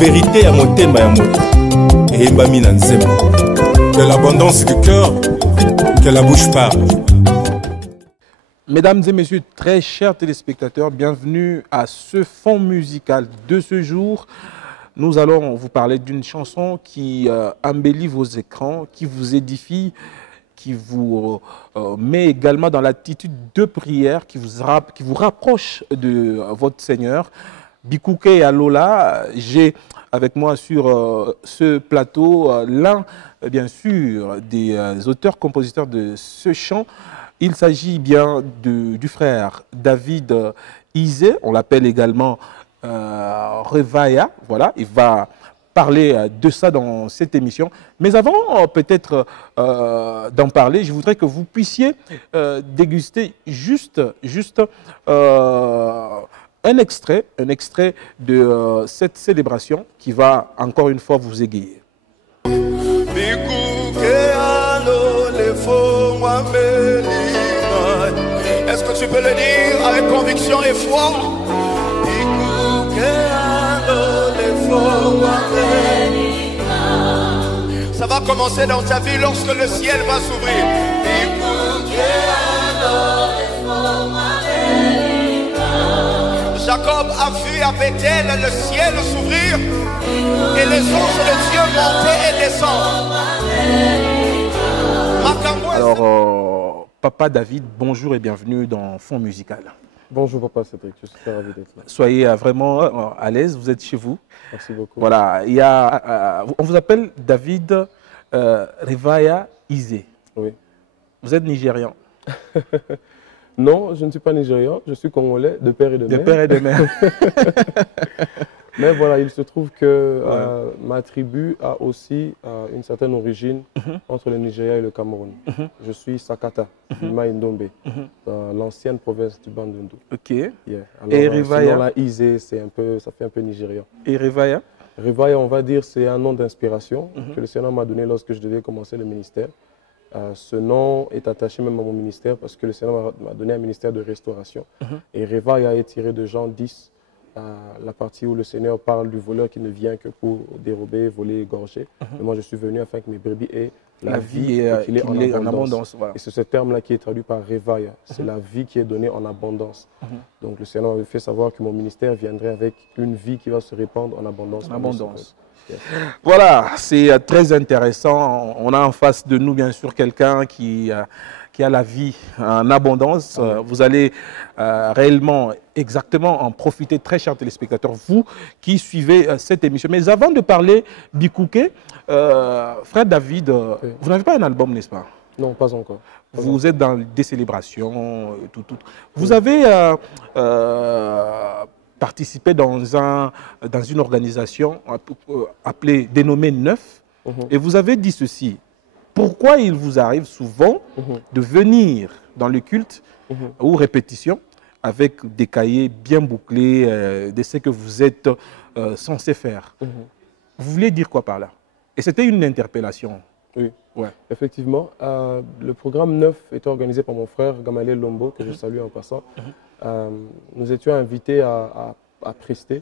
vérité à motema ya moto eyembami na nzembo. De l'abondance du cœur que la bouche parle. Mesdames et messieurs, très chers téléspectateurs, bienvenue à ce fond musical de ce jour. Nous allons vous parler d'une chanson qui embellit vos écrans, qui vous édifie, qui vous met également dans l'attitude de prière, qui vous rapproche de votre Seigneur. Bikouké Alola, j'ai avec moi sur ce plateau l'un, bien sûr, des auteurs-compositeurs de ce chant. Il s'agit bien du frère David Izé, on l'appelle également Revaya. Voilà, il va parler de ça dans cette émission. Mais avant peut-être d'en parler, je voudrais que vous puissiez déguster juste un extrait de cette célébration qui va encore une fois vous égayer. Est-ce que tu peux le dire avec conviction et foi? Ça va commencer dans ta vie lorsque le ciel va s'ouvrir. Jacob a vu à Bethel le ciel s'ouvrir et les anges de Dieu monter et descendre. Alors, Papa David, bonjour et bienvenue dans Fond Musical. Bonjour Papa Cédric, je suis très ravi d'être là. Soyez vraiment à l'aise, vous êtes chez vous. Merci beaucoup. Voilà, on vous appelle David Revaya Izé. Oui. Vous êtes nigérian? Non, je ne suis pas nigérian, je suis congolais de père et de mère. De père et de mère. Mais voilà, il se trouve que ma tribu a aussi une certaine origine entre le Nigeria et le Cameroun. Je suis Sakata, du Maïndombe, dans l'ancienne province du Bandundu. Ok. Yeah. Alors, Et Revaya? Sinon, la Izé, ça fait un peu nigérian. Et Revaya? Revaya, on va dire, c'est un nom d'inspiration que le Seigneur m'a donné lorsque je devais commencer le ministère. Ce nom est attaché même à mon ministère parce que le Seigneur m'a donné un ministère de restauration. Et Revaya est tiré de Jean 10, la partie où le Seigneur parle du voleur qui ne vient que pour dérober, voler, égorger. Et moi, je suis venu afin que mes brebis aient la vie qu'il est en abondance. Voilà. Et c'est ce terme-là qui est traduit par Revaya. C'est la vie qui est donnée en abondance. Donc le Seigneur m'avait fait savoir que mon ministère viendrait avec une vie qui va se répandre en abondance. En abondance. Voilà, c'est très intéressant. On a en face de nous, bien sûr, quelqu'un qui a la vie en abondance. Vous allez réellement, exactement en profiter, très chers téléspectateurs, vous qui suivez cette émission. Mais avant de parler Bikouké, frère David, vous n'avez pas un album, n'est-ce pas? Non, pas encore. Vous êtes dans des célébrations, tout. Vous avez participé dans une organisation dénommée Neuf, et vous avez dit ceci. Pourquoi il vous arrive souvent de venir dans le culte ou répétition avec des cahiers bien bouclés de ce que vous êtes censé faire? Vous voulez dire quoi par là? Et c'était une interpellation. Oui, ouais. Effectivement. Le programme 9 était organisé par mon frère Gamaliel Lombo, que je salue en passant. Nous étions invités à prester.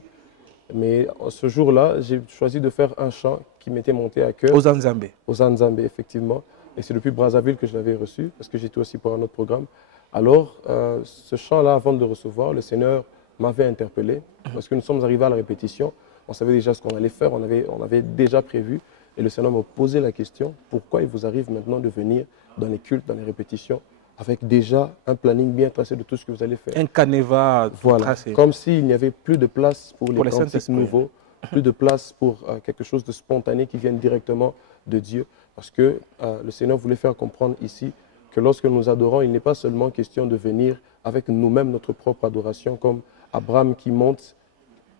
Mais ce jour-là, j'ai choisi de faire un chant qui m'était monté à cœur. Aux Anzambe. Aux Anzambe, effectivement. Et c'est depuis Brazzaville que je l'avais reçu, parce que j'étais aussi pour un autre programme. Alors, ce chant-là, avant de le recevoir, le Seigneur m'avait interpellé, parce que nous sommes arrivés à la répétition. On savait déjà ce qu'on allait faire, on avait déjà prévu. Et le Seigneur m'a posé la question, pourquoi il vous arrive maintenant de venir dans les cultes, dans les répétitions, avec déjà un planning bien tracé de tout ce que vous allez faire. Un canevas tracé. Comme s'il n'y avait plus de place pour les cantiques nouveaux, plus de place pour quelque chose de spontané qui vienne directement de Dieu. Parce que le Seigneur voulait faire comprendre ici que lorsque nous adorons, il n'est pas seulement question de venir avec nous-mêmes notre propre adoration, comme Abraham qui monte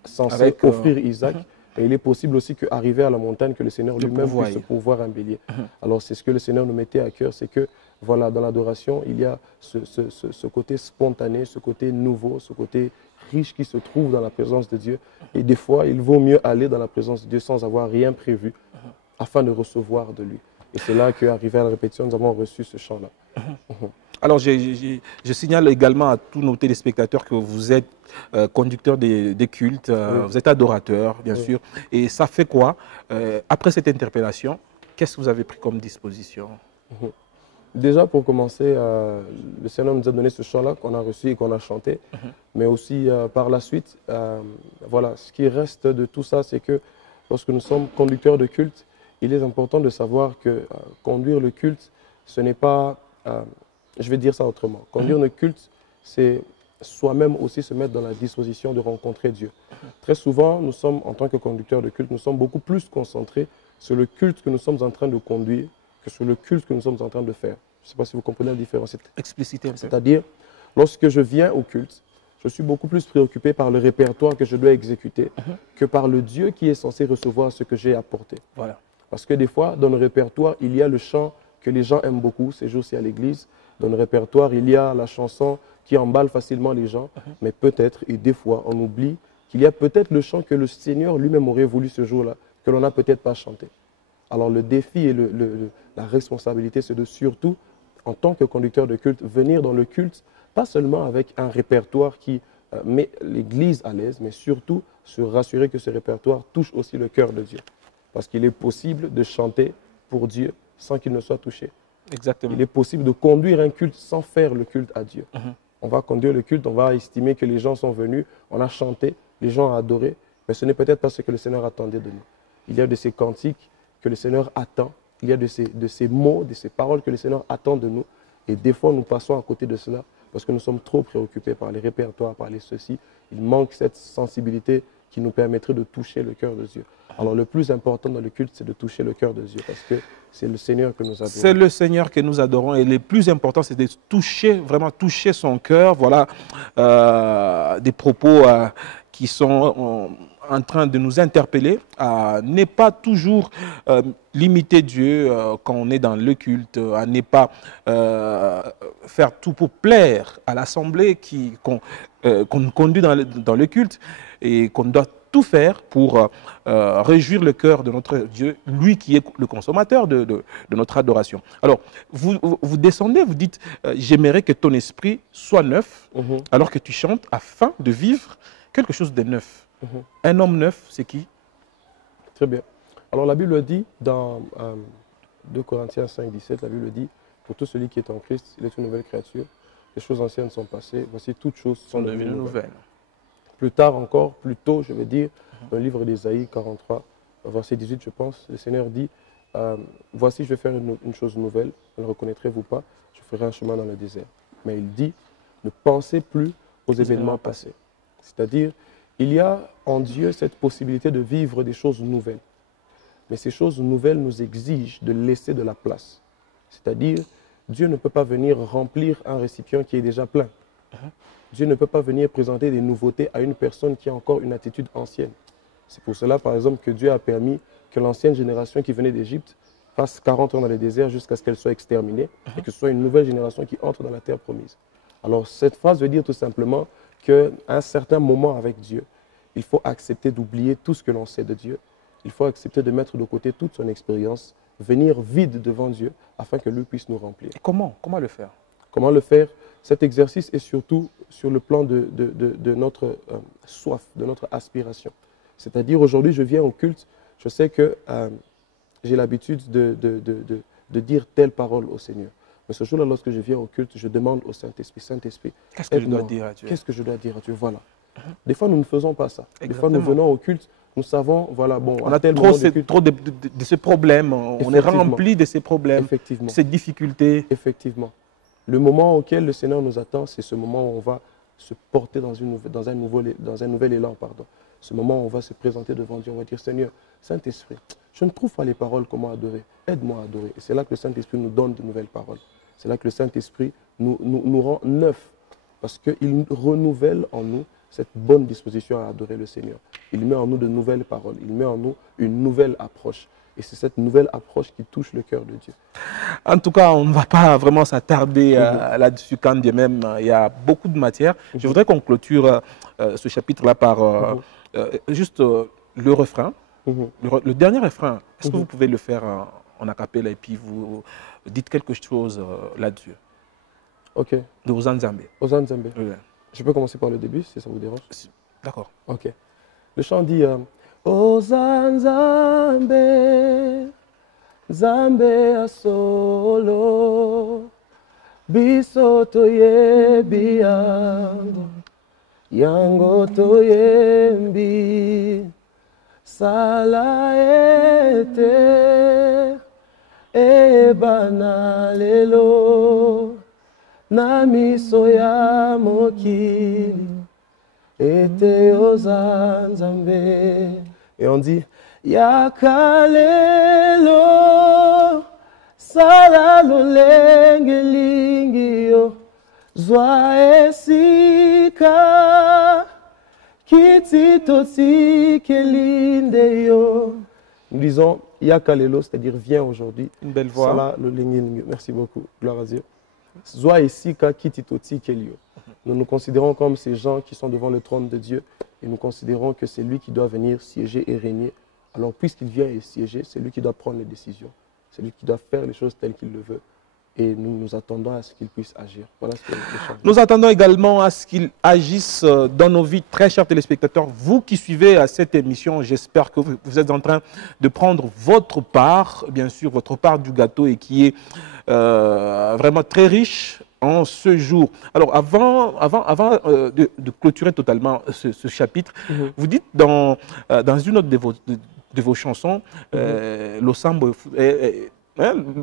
censé offrir Isaac. Et il est possible aussi qu'arriver à la montagne, que le Seigneur lui-même puisse pouvoir un bélier. Alors c'est ce que le Seigneur nous mettait à cœur, c'est que voilà, dans l'adoration, il y a ce côté spontané, ce côté nouveau, ce côté riche qui se trouve dans la présence de Dieu. Et des fois, il vaut mieux aller dans la présence de Dieu sans avoir rien prévu, afin de recevoir de lui. Et c'est là qu'arrivé à la répétition, nous avons reçu ce chant-là. Alors, je signale également à tous nos téléspectateurs que vous êtes conducteur des cultes, vous êtes adorateur, bien sûr. Et ça fait quoi? Après cette interpellation, qu'est-ce que vous avez pris comme disposition? Déjà, pour commencer, le Seigneur nous a donné ce chant-là qu'on a reçu et qu'on a chanté. Mais aussi, par la suite, voilà, ce qui reste de tout ça, c'est que lorsque nous sommes conducteurs de culte, il est important de savoir que conduire le culte, ce n'est pas... je vais dire ça autrement. Conduire le culte, c'est soi-même aussi se mettre dans la disposition de rencontrer Dieu. Très souvent, nous sommes, en tant que conducteurs de culte, nous sommes beaucoup plus concentrés sur le culte que nous sommes en train de conduire que sur le culte que nous sommes en train de faire. Je ne sais pas si vous comprenez la différence. Expliciter. C'est-à-dire, lorsque je viens au culte, je suis beaucoup plus préoccupé par le répertoire que je dois exécuter que par le Dieu qui est censé recevoir ce que j'ai apporté. Voilà. Parce que des fois, dans le répertoire, il y a le chant que les gens aiment beaucoup, ces jours-ci à l'église. Dans le répertoire, il y a la chanson qui emballe facilement les gens. Mais peut-être, et des fois, on oublie qu'il y a peut-être le chant que le Seigneur lui-même aurait voulu ce jour-là, que l'on n'a peut-être pas chanté. Alors le défi et la responsabilité, c'est de surtout, en tant que conducteur de culte, venir dans le culte, pas seulement avec un répertoire qui met l'Église à l'aise, mais surtout se rassurer que ce répertoire touche aussi le cœur de Dieu. Parce qu'il est possible de chanter pour Dieu sans qu'il ne soit touché. Exactement. Il est possible de conduire un culte sans faire le culte à Dieu. On va conduire le culte, on va estimer que les gens sont venus, on a chanté, les gens ont adoré, mais ce n'est peut-être pas ce que le Seigneur attendait de nous. Il y a de ces cantiques que le Seigneur attend. Il y a de ces mots, de ces paroles que le Seigneur attend de nous. Et des fois, nous passons à côté de cela parce que nous sommes trop préoccupés par les répertoires, par les ceci. Il manque cette sensibilité qui nous permettrait de toucher le cœur de Dieu. Alors, le plus important dans le culte, c'est de toucher le cœur de Dieu parce que c'est le Seigneur que nous adorons. C'est le Seigneur que nous adorons et le plus important, c'est de toucher, vraiment toucher son cœur. Voilà des propos qui sont en train de nous interpeller à ne pas toujours limiter Dieu quand on est dans le culte, à ne pas faire tout pour plaire à l'assemblée qu'on conduit dans le culte et qu'on doit tout faire pour réjouir le cœur de notre Dieu, lui qui est le consommateur de notre adoration. Alors, vous descendez, vous dites, j'aimerais que ton esprit soit neuf, alors que tu chantes afin de vivre quelque chose de neuf. Un homme neuf, c'est qui? Très bien. Alors la Bible dit dans 2 Corinthiens 5, 17, la Bible dit, pour tout celui qui est en Christ, il est une nouvelle créature. Les choses anciennes sont passées, voici toutes choses sont devenues nouvelles. Plus tard encore, plus tôt, je vais dire, dans le livre d'Ésaïe 43, verset 18, je pense, le Seigneur dit, voici je vais faire une chose nouvelle, ne le reconnaîtrez-vous pas, je ferai un chemin dans le désert. Mais il dit, ne pensez plus aux événements passés. C'est-à-dire, il y a en Dieu cette possibilité de vivre des choses nouvelles. Mais ces choses nouvelles nous exigent de laisser de la place. C'est-à-dire, Dieu ne peut pas venir remplir un récipient qui est déjà plein. Dieu ne peut pas venir présenter des nouveautés à une personne qui a encore une attitude ancienne. C'est pour cela, par exemple, que Dieu a permis que l'ancienne génération qui venait d'Égypte passe 40 ans dans le désert jusqu'à ce qu'elle soit exterminée et que ce soit une nouvelle génération qui entre dans la terre promise. Alors, cette phrase veut dire tout simplement qu'à un certain moment avec Dieu, il faut accepter d'oublier tout ce que l'on sait de Dieu. Il faut accepter de mettre de côté toute son expérience, venir vide devant Dieu afin que lui puisse nous remplir. Et comment le faire? Comment le faire? Cet exercice est surtout sur le plan de notre soif, de notre aspiration. C'est-à-dire, aujourd'hui, je viens au culte, je sais que j'ai l'habitude de dire telle parole au Seigneur. Mais ce jour-là, lorsque je viens au culte, je demande au Saint-Esprit, Saint-Esprit, qu'est-ce que je dois dire à Dieu? Qu'est-ce que je dois dire à Dieu? Voilà. Des fois, nous ne faisons pas ça. Exactement. Des fois, nous venons au culte, nous savons, voilà, bon, on a trop de ces problèmes, on est rempli de ces problèmes, de ces difficultés. Effectivement. Le moment auquel le Seigneur nous attend, c'est ce moment où on va se porter dans un nouvel élan. Pardon. Ce moment où on va se présenter devant Dieu, on va dire, Seigneur, Saint-Esprit, je ne trouve pas les paroles, comment adorer. Aide-moi à adorer. Et c'est là que le Saint-Esprit nous donne de nouvelles paroles. C'est là que le Saint-Esprit nous rend neufs, parce qu'il renouvelle en nous cette bonne disposition à adorer le Seigneur. Il met en nous de nouvelles paroles, il met en nous une nouvelle approche. Et c'est cette nouvelle approche qui touche le cœur de Dieu. En tout cas, on ne va pas vraiment s'attarder là-dessus quand bien même il y a beaucoup de matière. Je voudrais qu'on clôture ce chapitre-là par juste le refrain, le dernier refrain. Est-ce que vous pouvez le faire en a cappella et puis vous dites quelque chose là-dessus? Ok. De Ozanzambe. Ozanzambe. Oui. Je peux commencer par le début, si ça vous dérange. D'accord. Ok. Le chant dit Ozanzambe, Zambe asolo, biso toyebi yango toyembi, sala ete ebana lelo, na miso ya mokili, ete ozanzambe. Et on dit, yakalelo, sala lolenge lingio, zwa esika, kiti toti kelinde yo. Nous disons, yakalelo, c'est-à-dire viens aujourd'hui. Une belle voix. Sala lolenge lingio. Merci beaucoup, gloire à Dieu. Zwa esika, kiti toti kelio. Nous nous considérons comme ces gens qui sont devant le trône de Dieu et nous considérons que c'est lui qui doit venir siéger et régner. Alors puisqu'il vient et siéger, c'est lui qui doit prendre les décisions. C'est lui qui doit faire les choses telles qu'il le veut. Et nous nous attendons à ce qu'il puisse agir. Voilà ce que le chant dit. Nous attendons également à ce qu'il agisse dans nos vies, très chers téléspectateurs. Vous qui suivez cette émission, j'espère que vous êtes en train de prendre votre part, bien sûr, votre part du gâteau et qui est vraiment très riche en ce jour. Alors, avant de clôturer totalement ce chapitre, vous dites dans une autre de vos chansons, Losambo,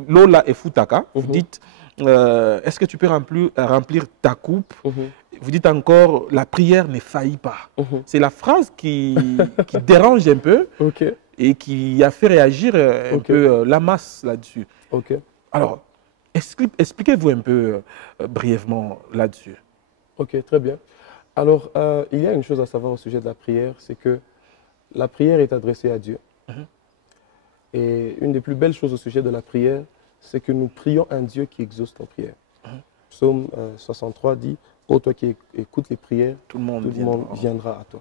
Lola et Futaka, vous dites, est-ce que tu peux remplir ta coupe? Vous dites encore, la prière ne faillit pas. C'est la phrase qui dérange un peu et qui a fait réagir un peu la masse là-dessus. Alors, expliquez-vous un peu brièvement là-dessus. Ok, très bien. Alors, il y a une chose à savoir au sujet de la prière, c'est que la prière est adressée à Dieu. Et une des plus belles choses au sujet de la prière, c'est que nous prions un Dieu qui exauce nos prières. Psaume 63 dit, « Ô toi qui écoutes les prières, tout le monde viendra à toi. »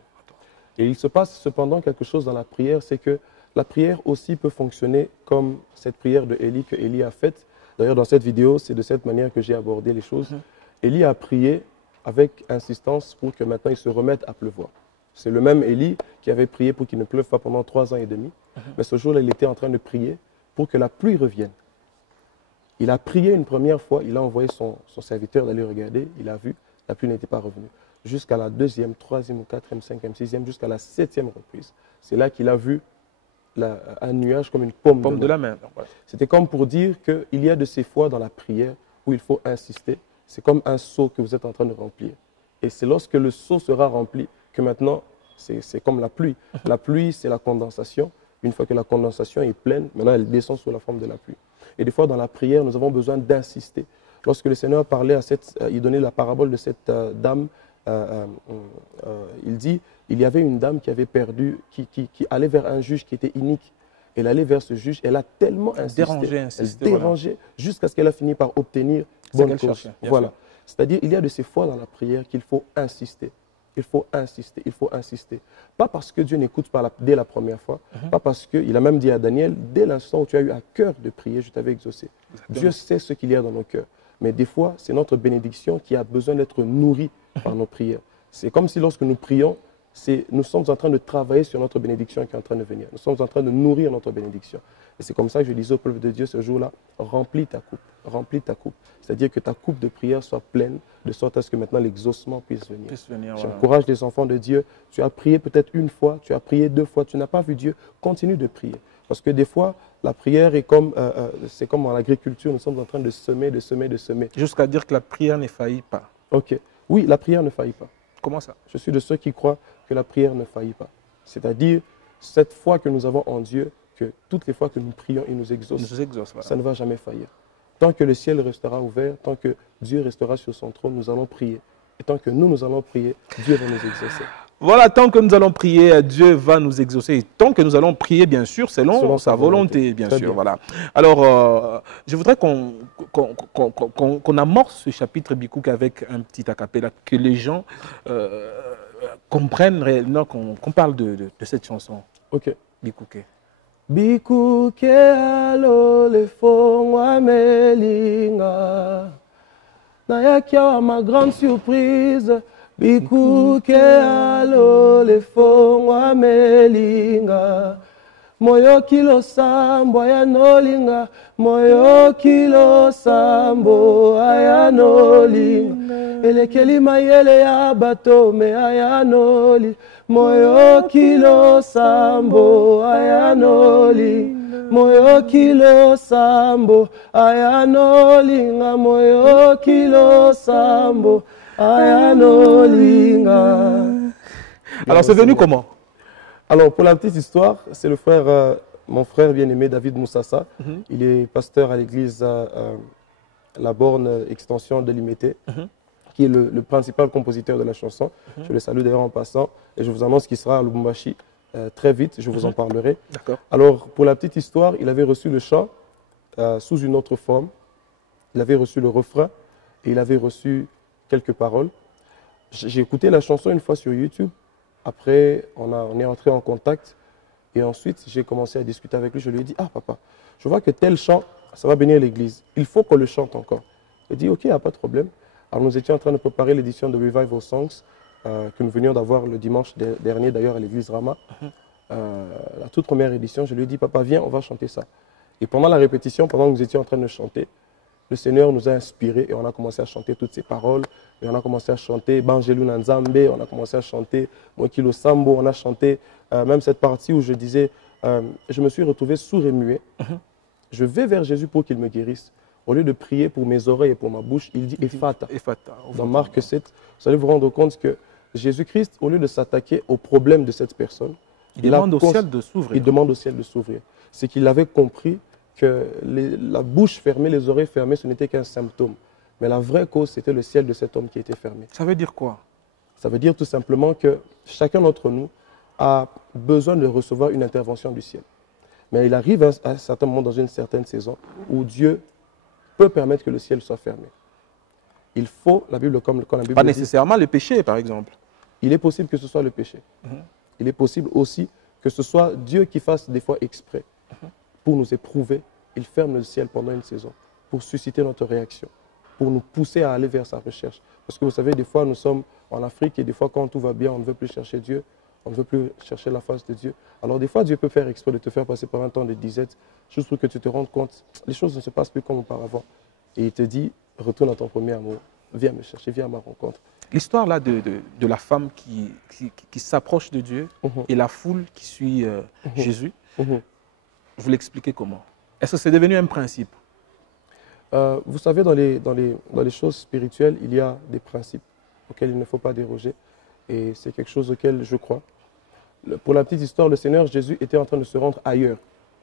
Et il se passe cependant quelque chose dans la prière, c'est que la prière aussi peut fonctionner comme cette prière de Élie que Élie a faite. D'ailleurs, dans cette vidéo, c'est de cette manière que j'ai abordé les choses. Élie a prié avec insistance pour que maintenant il se remette à pleuvoir. C'est le même Élie qui avait prié pour qu'il ne pleuve pas pendant 3 ans et demi. Mais ce jour-là, il était en train de prier pour que la pluie revienne. Il a prié une première fois, il a envoyé son serviteur d'aller regarder, il a vu, la pluie n'était pas revenue. Jusqu'à la 2e, 3e, 4e, 5e, 6e, jusqu'à la 7e reprise. C'est là qu'il a vu un nuage comme une paume de la main. C'était comme pour dire qu'il y a de ces fois dans la prière où il faut insister. C'est comme un seau que vous êtes en train de remplir. Et c'est lorsque le seau sera rempli que maintenant, c'est comme la pluie. La pluie, c'est la condensation. Une fois que la condensation est pleine, maintenant elle descend sous la forme de la pluie. Et des fois dans la prière, nous avons besoin d'insister. Lorsque le Seigneur parlait il donnait la parabole de cette dame, il dit, il y avait une dame qui avait perdu, qui allait vers un juge qui était inique. Elle allait vers ce juge, elle a tellement insisté, elle dérangeait jusqu'à ce qu'elle a fini par obtenir bonne cause. Voilà. C'est-à-dire, il y a de ces fois dans la prière qu'il faut insister. Il faut insister, il faut insister. Pas parce que Dieu n'écoute pas dès la première fois, pas parce qu'il a même dit à Daniel, dès l'instant où tu as eu à cœur de prier, je t'avais exaucé. Dieu sait ce qu'il y a dans nos cœurs. Mais des fois, c'est notre bénédiction qui a besoin d'être nourrie par nos prières. C'est comme si lorsque nous prions, nous sommes en train de travailler sur notre bénédiction qui est en train de venir. Nous sommes en train de nourrir notre bénédiction. Et c'est comme ça que je disais au peuple de Dieu ce jour-là, remplis ta coupe, remplis ta coupe. C'est-à-dire que ta coupe de prière soit pleine, de sorte à ce que maintenant l'exaucement puisse venir. J'encourage les enfants de Dieu, tu as prié peut-être une fois, tu as prié 2 fois, tu n'as pas vu Dieu, continue de prier. Parce que des fois, la prière est comme, c'est comme en agriculture, nous sommes en train de semer, de semer, de semer. Jusqu'à dire que la prière ne faillit pas. Ok. Oui, la prière ne faillit pas. Comment ça? Je suis de ceux qui croient que la prière ne faillit pas. C'est-à-dire, cette foi que nous avons en Dieu, que toutes les fois que nous prions, il nous exauce, ça ne va jamais faillir. Tant que le ciel restera ouvert, tant que Dieu restera sur son trône, nous allons prier. Et tant que nous allons prier, Dieu va nous exaucer. Voilà, tant que nous allons prier, Dieu va nous exaucer. Et tant que nous allons prier, bien sûr, selon sa volonté, bien sûr. Voilà. Alors, je voudrais qu'on amorce ce chapitre Bikouk avec un petit acapella, que les gens comprennent réellement qu'on parle de cette chanson. Ok. Bikouké. Bikouké alo le fongwa melinga Nayaki awa ma grande surprise. Bikuke alo le fongwa melinga. Moyo kilo sambo ayanolinga. Moyo kilo sambo ayanolinga. Elekeli mayele ya bato me ayanoli. Moyo kilo sambo ayanoli. Moyo kilo sambo ayanolinga. Moyo kilo sambo ayanolinga. Alors c'est venu comment? Alors pour la petite histoire, c'est le frère, mon frère bien-aimé David Moussassa. Il est pasteur à l'église La Borne Extension de Limité, qui est le principal compositeur de la chanson. Je le salue d'ailleurs en passant et je vous annonce qu'il sera à Lubumbashi très vite, je vous en parlerai. Alors pour la petite histoire, il avait reçu le chant sous une autre forme, il avait reçu le refrain et il avait reçu quelques paroles. J'ai écouté la chanson une fois sur YouTube, après on est entré en contact et ensuite j'ai commencé à discuter avec lui. Je lui ai dit, ah papa, je vois que tel chant, ça va bénir l'église, il faut qu'on le chante encore. Il dit, ok, il n'y a pas de problème. Alors nous étions en train de préparer l'édition de Revival Songs que nous venions d'avoir le dimanche dernier d'ailleurs à l'église Rama. La toute première édition, je lui ai dit, papa viens, on va chanter ça. Et pendant la répétition, pendant que nous étions en train de chanter, le Seigneur nous a inspirés et on a commencé à chanter toutes ces paroles. Et on a commencé à chanter Bangelou Nanzambe, on a commencé à chanter Mwekilo Sambo, on a chanté même cette partie où je disais, je me suis retrouvé sourd et muet. Je vais vers Jésus pour qu'il me guérisse. Au lieu de prier pour mes oreilles et pour ma bouche, il dit Ephata. Dans Marc 7, vous allez vous rendre compte que Jésus-Christ, au lieu de s'attaquer au problème de cette personne, il demande au ciel de s'ouvrir. Il demande au ciel de s'ouvrir. C'est qu'il avait compris que la bouche fermée, les oreilles fermées, ce n'était qu'un symptôme. Mais la vraie cause, c'était le ciel de cet homme qui était fermé. Ça veut dire quoi? Ça veut dire tout simplement que chacun d'entre nous a besoin de recevoir une intervention du ciel. Mais il arrive à un certain moment dans une certaine saison où Dieu peut permettre que le ciel soit fermé. Il faut, la Bible comme la Bible pas nécessairement le péché, par exemple. Il est possible que ce soit le péché. Il est possible aussi que ce soit Dieu qui fasse des fois exprès pour nous éprouver. Il ferme le ciel pendant une saison pour susciter notre réaction, pour nous pousser à aller vers sa recherche. Parce que vous savez, des fois nous sommes en Afrique et des fois quand tout va bien, on ne veut plus chercher Dieu, on ne veut plus chercher la face de Dieu. Alors des fois Dieu peut faire exprès de te faire passer par un temps de disette, juste pour que tu te rendes compte, les choses ne se passent plus comme auparavant. Et il te dit, retourne à ton premier amour, viens me chercher, viens à ma rencontre. L'histoire là de la femme qui s'approche de Dieu et la foule qui suit Jésus, vous l'expliquez comment? Est-ce que c'est devenu un principe? Vous savez, dans les choses spirituelles, il y a des principes auxquels il ne faut pas déroger. Et c'est quelque chose auquel je crois. Pour la petite histoire, le Seigneur Jésus était en train de se rendre ailleurs.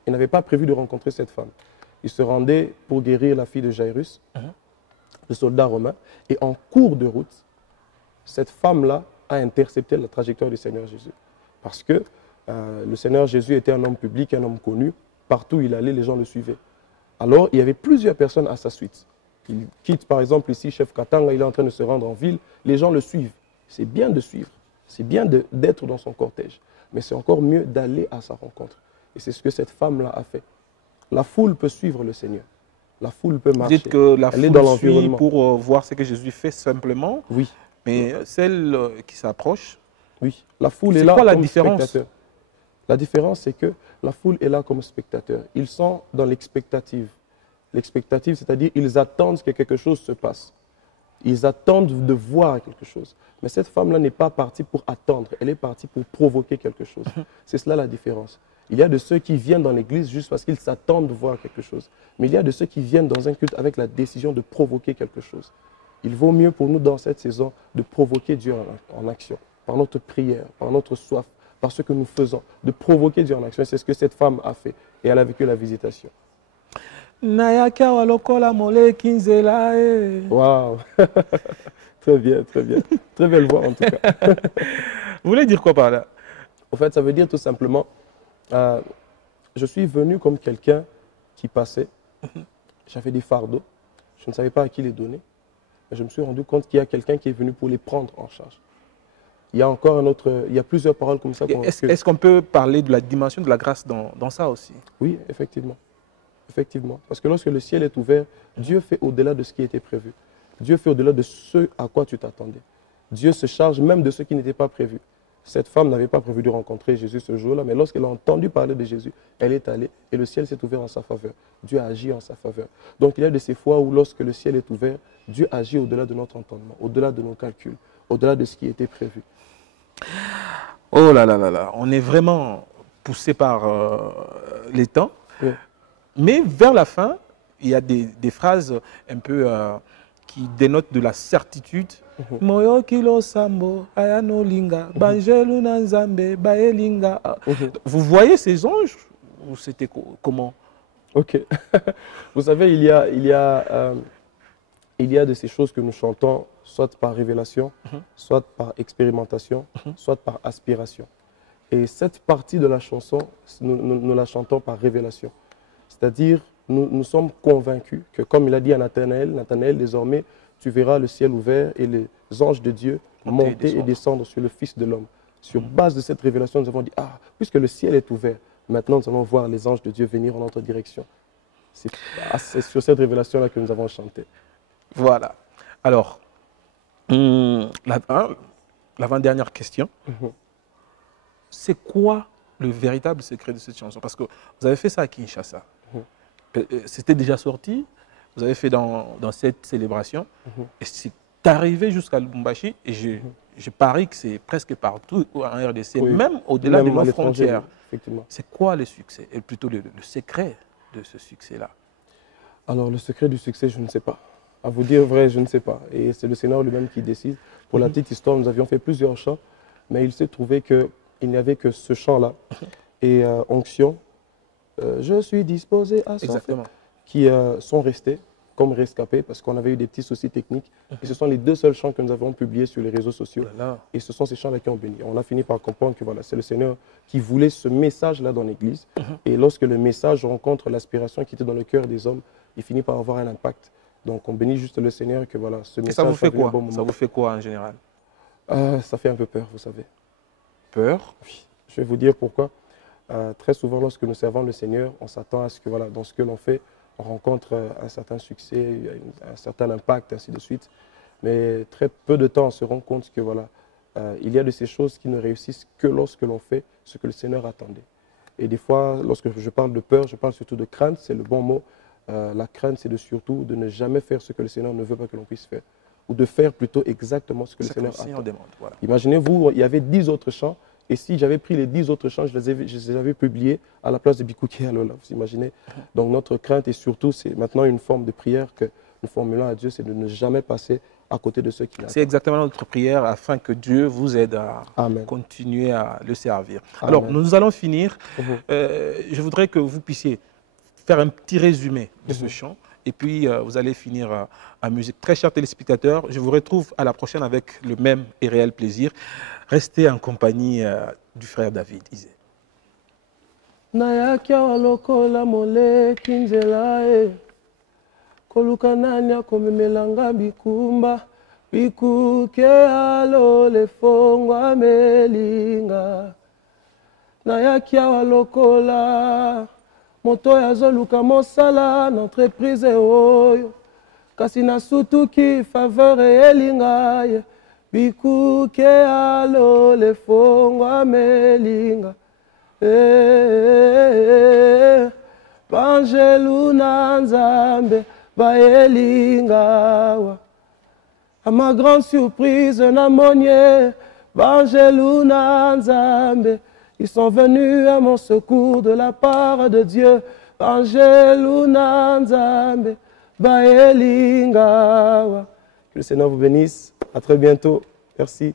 Il n'avait pas prévu de rencontrer cette femme. Il se rendait pour guérir la fille de Jairus, le soldat romain. Et en cours de route, cette femme-là a intercepté la trajectoire du Seigneur Jésus. Parce que le Seigneur Jésus était un homme public, un homme connu. Partout où il allait, les gens le suivaient. Alors, il y avait plusieurs personnes à sa suite. Il quitte par exemple ici, chef Katanga, il est en train de se rendre en ville. Les gens le suivent. C'est bien de suivre. C'est bien d'être dans son cortège. Mais c'est encore mieux d'aller à sa rencontre. Et c'est ce que cette femme-là a fait. La foule peut suivre le Seigneur. La foule peut marcher. Vous dites que la foule suit pour voir ce que Jésus fait simplement. Oui. Mais celle qui s'approche. Oui. La foule est là comme spectateur. La différence, c'est que la foule est là comme spectateur. Ils sont dans l'expectative. L'expectative, c'est-à-dire ils attendent que quelque chose se passe. Ils attendent de voir quelque chose. Mais cette femme-là n'est pas partie pour attendre. Elle est partie pour provoquer quelque chose. C'est cela la différence. Il y a de ceux qui viennent dans l'église juste parce qu'ils s'attendent de voir quelque chose. Mais il y a de ceux qui viennent dans un culte avec la décision de provoquer quelque chose. Il vaut mieux pour nous dans cette saison de provoquer Dieu en action. Par notre prière, par notre soif, par ce que nous faisons. De provoquer Dieu en action. C'est ce que cette femme a fait. Et elle a vécu la visitation. Waouh. Très bien, très bien. Très belle voix en tout cas. Vous voulez dire quoi par là? En fait, ça veut dire tout simplement, je suis venu comme quelqu'un qui passait. J'avais des fardeaux. Je ne savais pas à qui les donner. Mais je me suis rendu compte qu'il y a quelqu'un qui est venu pour les prendre en charge. Il y a encore un autre, il y a plusieurs paroles comme ça. Est-ce qu'on peut parler de la dimension de la grâce dans ça aussi? Oui, effectivement. Effectivement. Parce que lorsque le ciel est ouvert, Dieu fait au-delà de ce qui était prévu. Dieu fait au-delà de ce à quoi tu t'attendais. Dieu se charge même de ce qui n'était pas prévu. Cette femme n'avait pas prévu de rencontrer Jésus ce jour-là, mais lorsqu'elle a entendu parler de Jésus, elle est allée et le ciel s'est ouvert en sa faveur. Dieu a agi en sa faveur. Donc il y a de ces fois où lorsque le ciel est ouvert, Dieu agit au-delà de notre entendement, au-delà de nos calculs, au-delà de ce qui était prévu. Oh là là là là, on est vraiment poussé par les temps. Oui. Mais vers la fin, il y a des phrases un peu qui dénotent de la certitude. Vous voyez ces anges ou c'était comment? Ok. Vous savez, il y a de ces choses que nous chantons, soit par révélation, soit par expérimentation, soit par aspiration. Et cette partie de la chanson, nous la chantons par révélation. C'est-à-dire, nous sommes convaincus que, comme il a dit à Nathanaël, désormais, tu verras le ciel ouvert et les anges de Dieu monter et descendre sur le Fils de l'homme. Sur base de cette révélation, nous avons dit, ah, puisque le ciel est ouvert, maintenant nous allons voir les anges de Dieu venir en notre direction. C'est sur cette révélation-là que nous avons chanté. Voilà. Alors, l'avant-dernière question. C'est quoi le véritable secret de cette chanson? Parce que vous avez fait ça à Kinshasa. C'était déjà sorti. Vous avez fait dans cette célébration. Et c'est arrivé jusqu'à Lubumbashi. Et je parie que c'est presque partout en RDC, oui, même au-delà de nos frontières. C'est quoi le succès? Et plutôt le secret de ce succès-là? Alors, le secret du succès, je ne sais pas. À vous dire vrai, je ne sais pas. Et c'est le Seigneur lui-même qui décide. Pour la petite histoire, nous avions fait plusieurs chants, mais il s'est trouvé qu'il n'y avait que ce chant-là. Et Onction, je suis disposé à s'en faire, qui sont restés comme rescapés parce qu'on avait eu des petits soucis techniques. Et ce sont les deux seuls chants que nous avons publiés sur les réseaux sociaux. Et ce sont ces chants-là qui ont béni. On a fini par comprendre que voilà, c'est le Seigneur qui voulait ce message-là dans l'Église. Et lorsque le message rencontre l'aspiration qui était dans le cœur des hommes, il finit par avoir un impact. Donc on bénit juste le Seigneur que voilà, ce message... Et ça vous fait quoi? Ça vous fait quoi en général? Ça fait un peu peur, vous savez. Peur? Oui. Je vais vous dire pourquoi. Très souvent, lorsque nous servons le Seigneur, on s'attend à ce que voilà, dans ce que l'on fait, on rencontre un certain succès, un certain impact, ainsi de suite. Mais très peu de temps, on se rend compte que voilà, il y a de ces choses qui ne réussissent que lorsque l'on fait ce que le Seigneur attendait. Et des fois, lorsque je parle de peur, je parle surtout de crainte, c'est le bon mot. La crainte, c'est surtout de ne jamais faire ce que le Seigneur ne veut pas que l'on puisse faire. Ou de faire plutôt exactement ce que le Seigneur attend. Voilà. Imaginez-vous, il y avait 10 autres chants. Et si j'avais pris les 10 autres chants, je les avais publiés à la place de Bikouké Alola. Vous imaginez? Donc notre crainte et surtout, c'est maintenant une forme de prière que nous formulons à Dieu, c'est de ne jamais passer à côté de ceux qui l'attendent. C'est exactement notre prière afin que Dieu vous aide à continuer à le servir. Amen. Alors, nous allons finir. Je voudrais que vous puissiez faire un petit résumé de ce chant. Et puis, vous allez finir en musique. Très chers téléspectateurs, je vous retrouve à la prochaine avec le même et réel plaisir. Restez en compagnie du frère David Isé. Nayakia walokola mole kinzela koluka nanya komemelanga bikumba bikuke alo lefongwa melinga nayakia walokola moto azoluka mosala na entreprise oyo kasi nasutuki faveur elinga ye bikuke alo lefongwa melinga Bangelu na Nzambe baelingawa. À ma grande surprise, na monnier, Bangelu na Nzambe, ils sont venus à mon secours de la part de Dieu. Bangelu na Nzambe baelingawa. Que le Seigneur vous bénisse. À très bientôt. Merci.